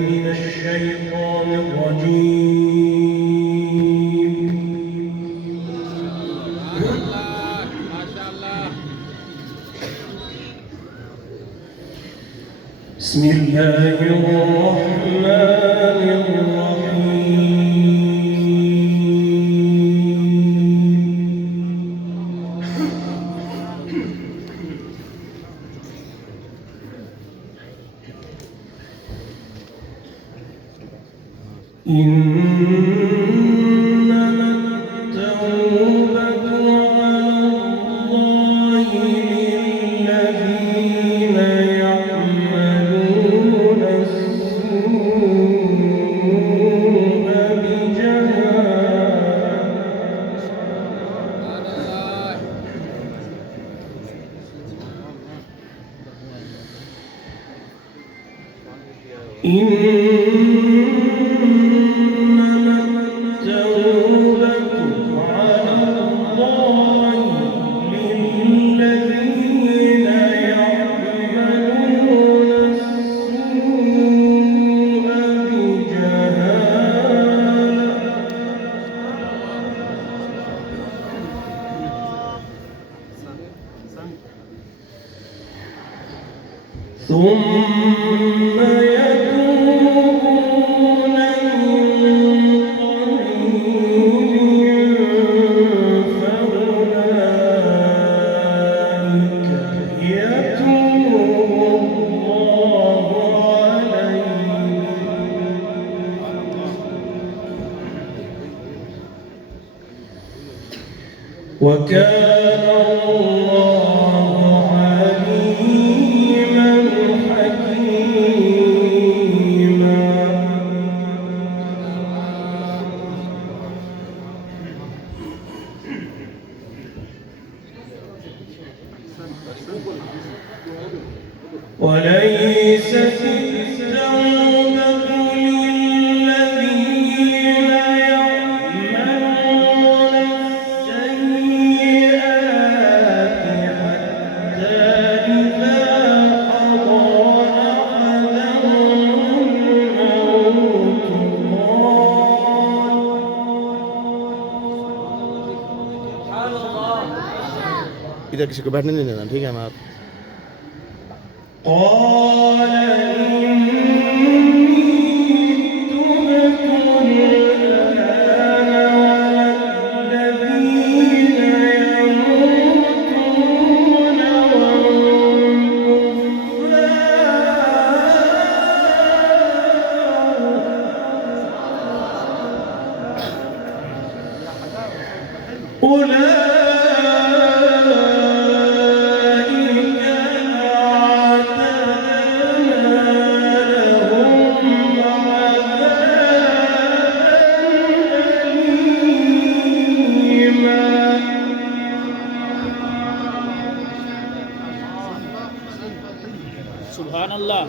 من الشيطان الرجيم. ما شاء الله. بسم الله الرحمن الرحيم. إنما التوبة على الله للذين يعملون السوء بجهالة. ثم يتوبون من قريب فأولئك يتوب الله عليهم وكان الله عليما حكيما. وليست التوبة للذين يعملون السيئات حتى إذا حضر أحدهم الموت इधर किसी को बैठने नहीं देना, ठीक है मैं قال إني تبت الآن والذين يموتون وهم كفار أولئك सुभान अल्लाह।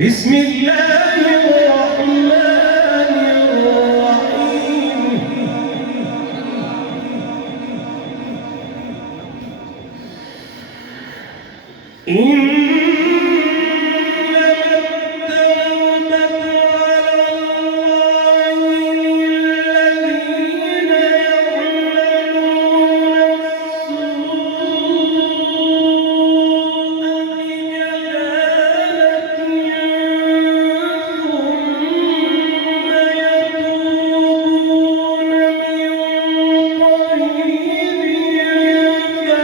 بسم الله الرحمن الرحيم. إنما التوبة على الله للذين يعملون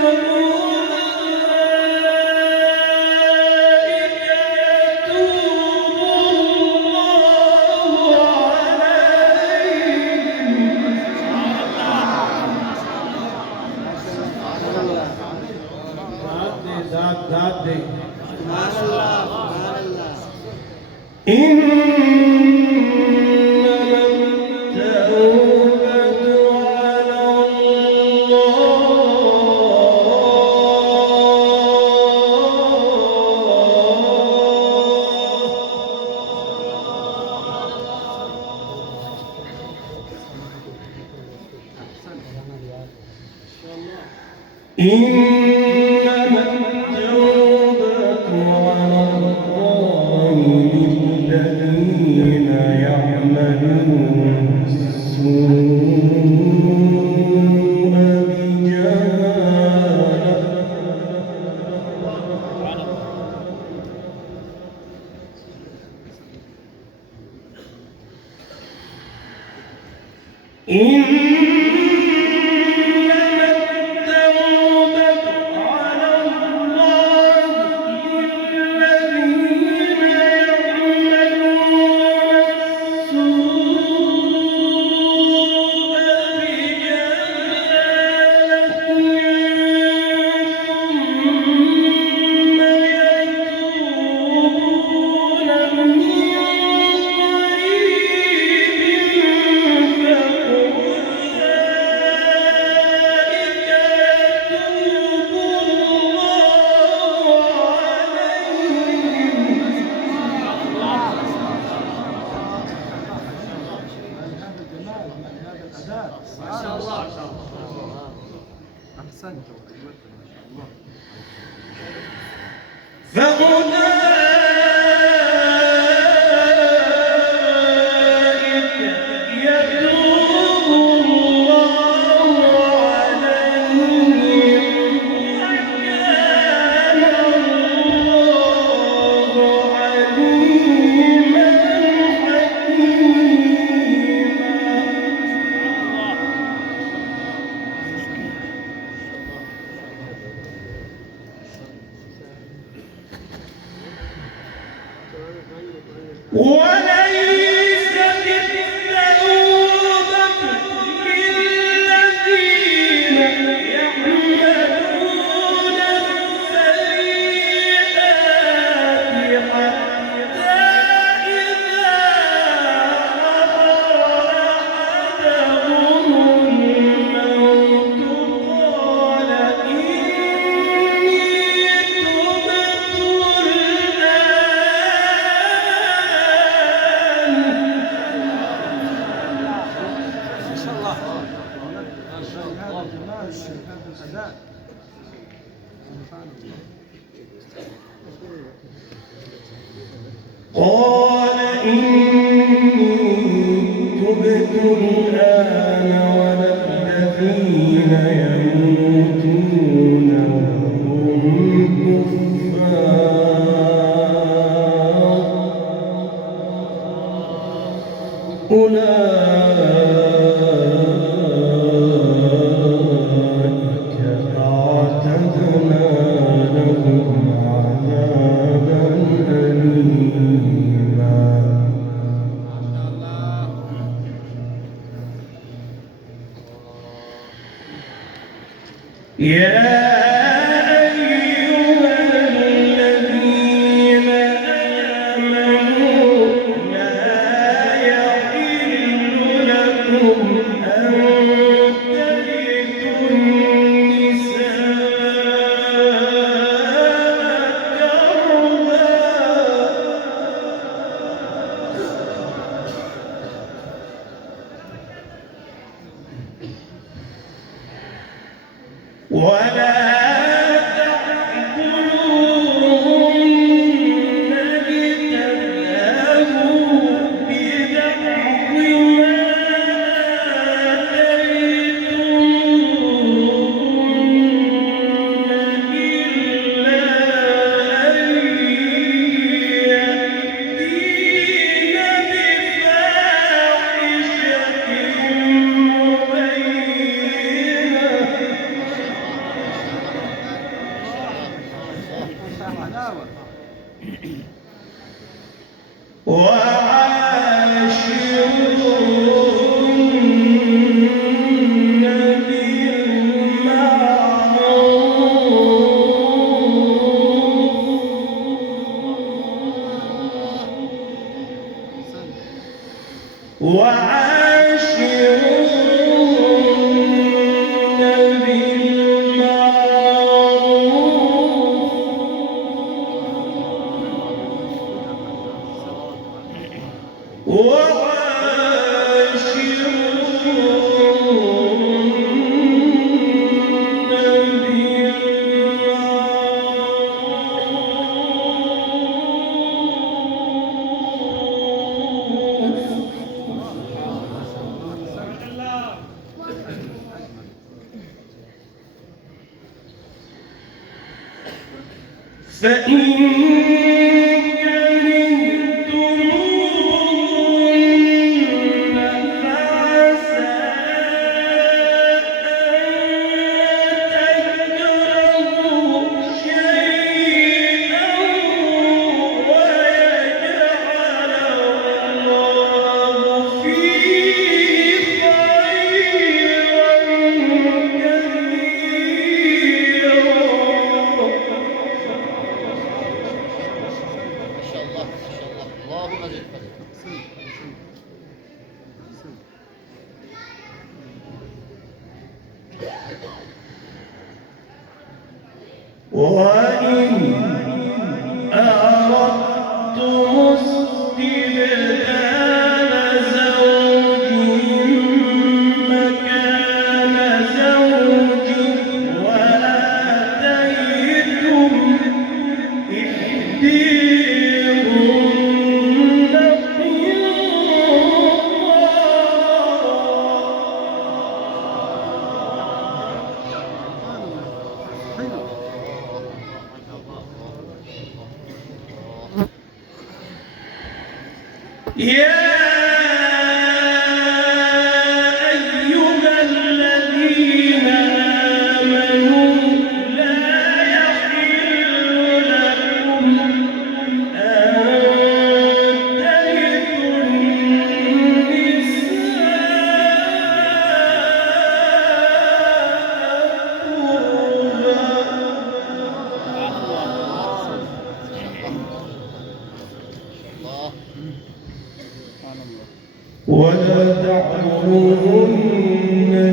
إنما التوبة على الله يعملون السوء إنما التوبة على الله للذين يعملون السوء بجهالة ثم يتوبون من فأولئك يتوب الله عليهم وكان الله عليما وليست التوبة للذين يعملون السيئات حتى إذا حضر أحدهم الموت قال إني تبت قال إني تبت الآن ولا الذين يموتون وهم كفار أولئك أعتدنا لهم عذابا أليما يا أيها الذين آمنوا لا يحل لكم أن ترثوا النساء كرها ولا تأكلوهن لتذهبوا ببعض ما آتيتموهن إلا أن يأتين بفاحشة وعاشروهن بالمعروف فإن كرهتموهن فعسى أن تكرهوا شيئا ويجعل الله فيه خيرا كثيرا. ما شاء الله ما شاء الله اللهم زد فضلك. وإن أردتم استبدال زوج مكان زوج وآتيتم إحداهن يا أيها الذين آمنوا لا يحل لكم أن ترثوا النساء ولا تعبدوهن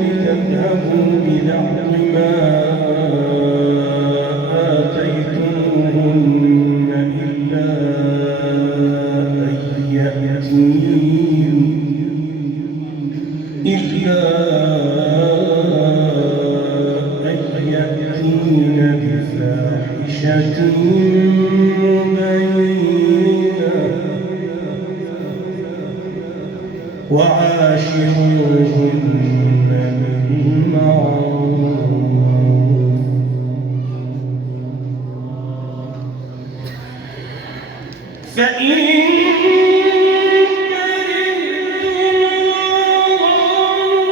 لتذهبوا ببعض ما آتيتموهن إلا أن يأتين بفاحشة مبينة وعاشروهن بالمعروف فإن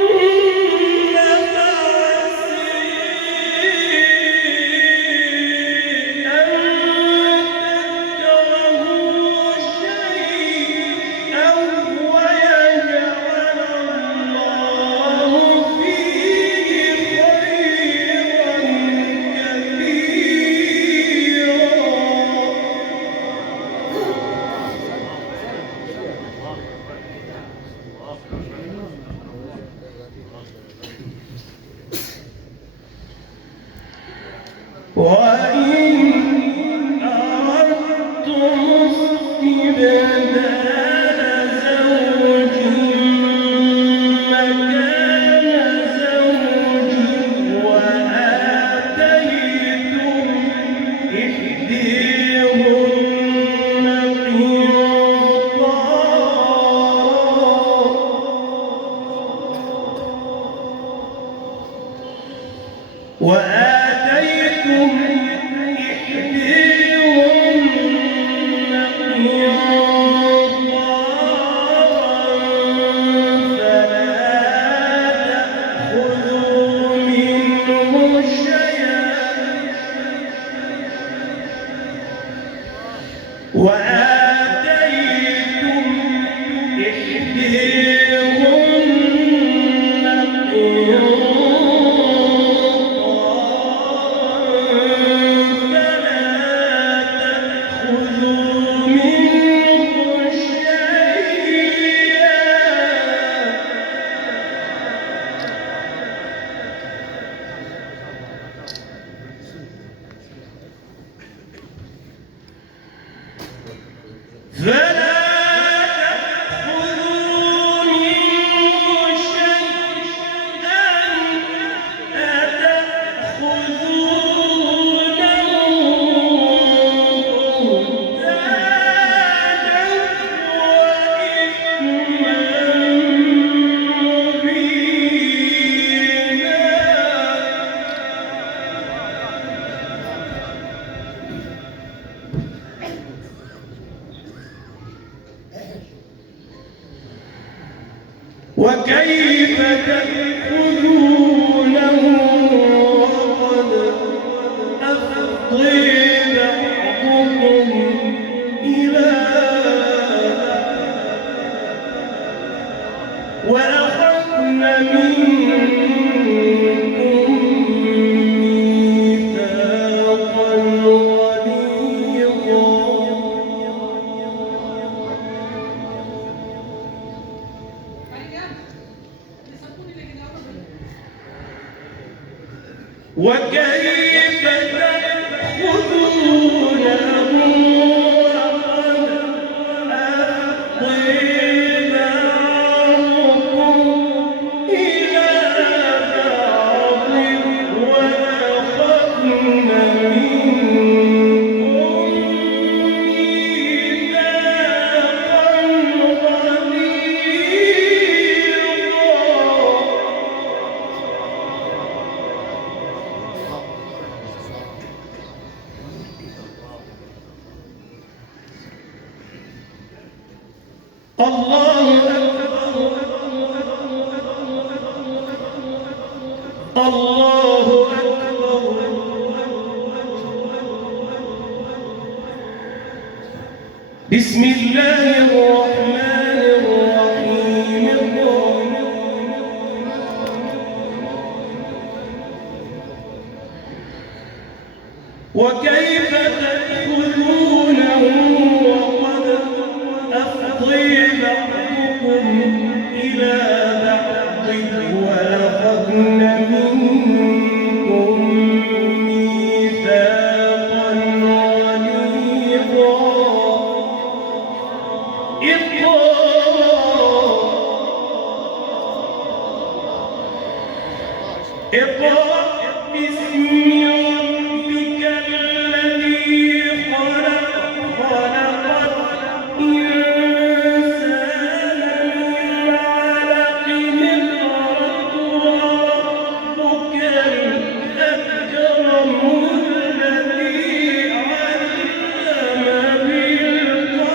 كرهتموهن فعسى أن تكرهوا شيئا ويجعل الله فيه خيرا كثيرا. وإن أردتم استبدال زوج مكان زوج وآتيتم إحداهن قنطارا وكيف تأخذونه وقد أفضي بعضكم إلى وأخذن منكم ميثاقا غليظا وكيف تأخذونه وقد أفضي بعضكم إلى بعض وأخذن منكم ميثاقا غليظا الله أكبر الله أكبر بسم الله الرحمن الرحيم وكيف تأخذونه وقد أفضي بعضكم إلى بعض وأخذن منكم ميثاقا غليظا اقرأ باسم ربك الذي خلق خلق الإنسان من علق اقرأ وربك الأكرم الذي علم بالقلم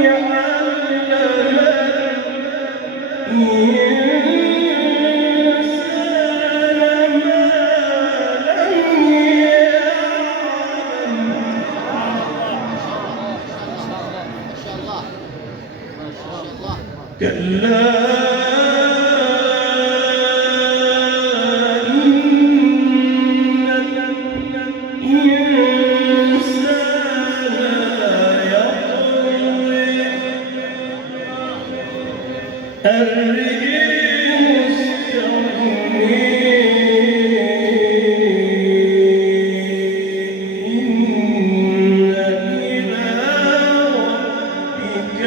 علم الإنسان ما لم يعلم ما شاء الله ما شاء الله كلا إن الإنسان ليطغى أن رآه استغنى إن إلى ربك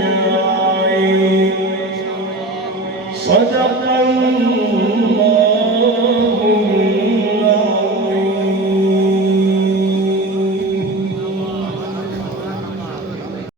الرجعى صدق الله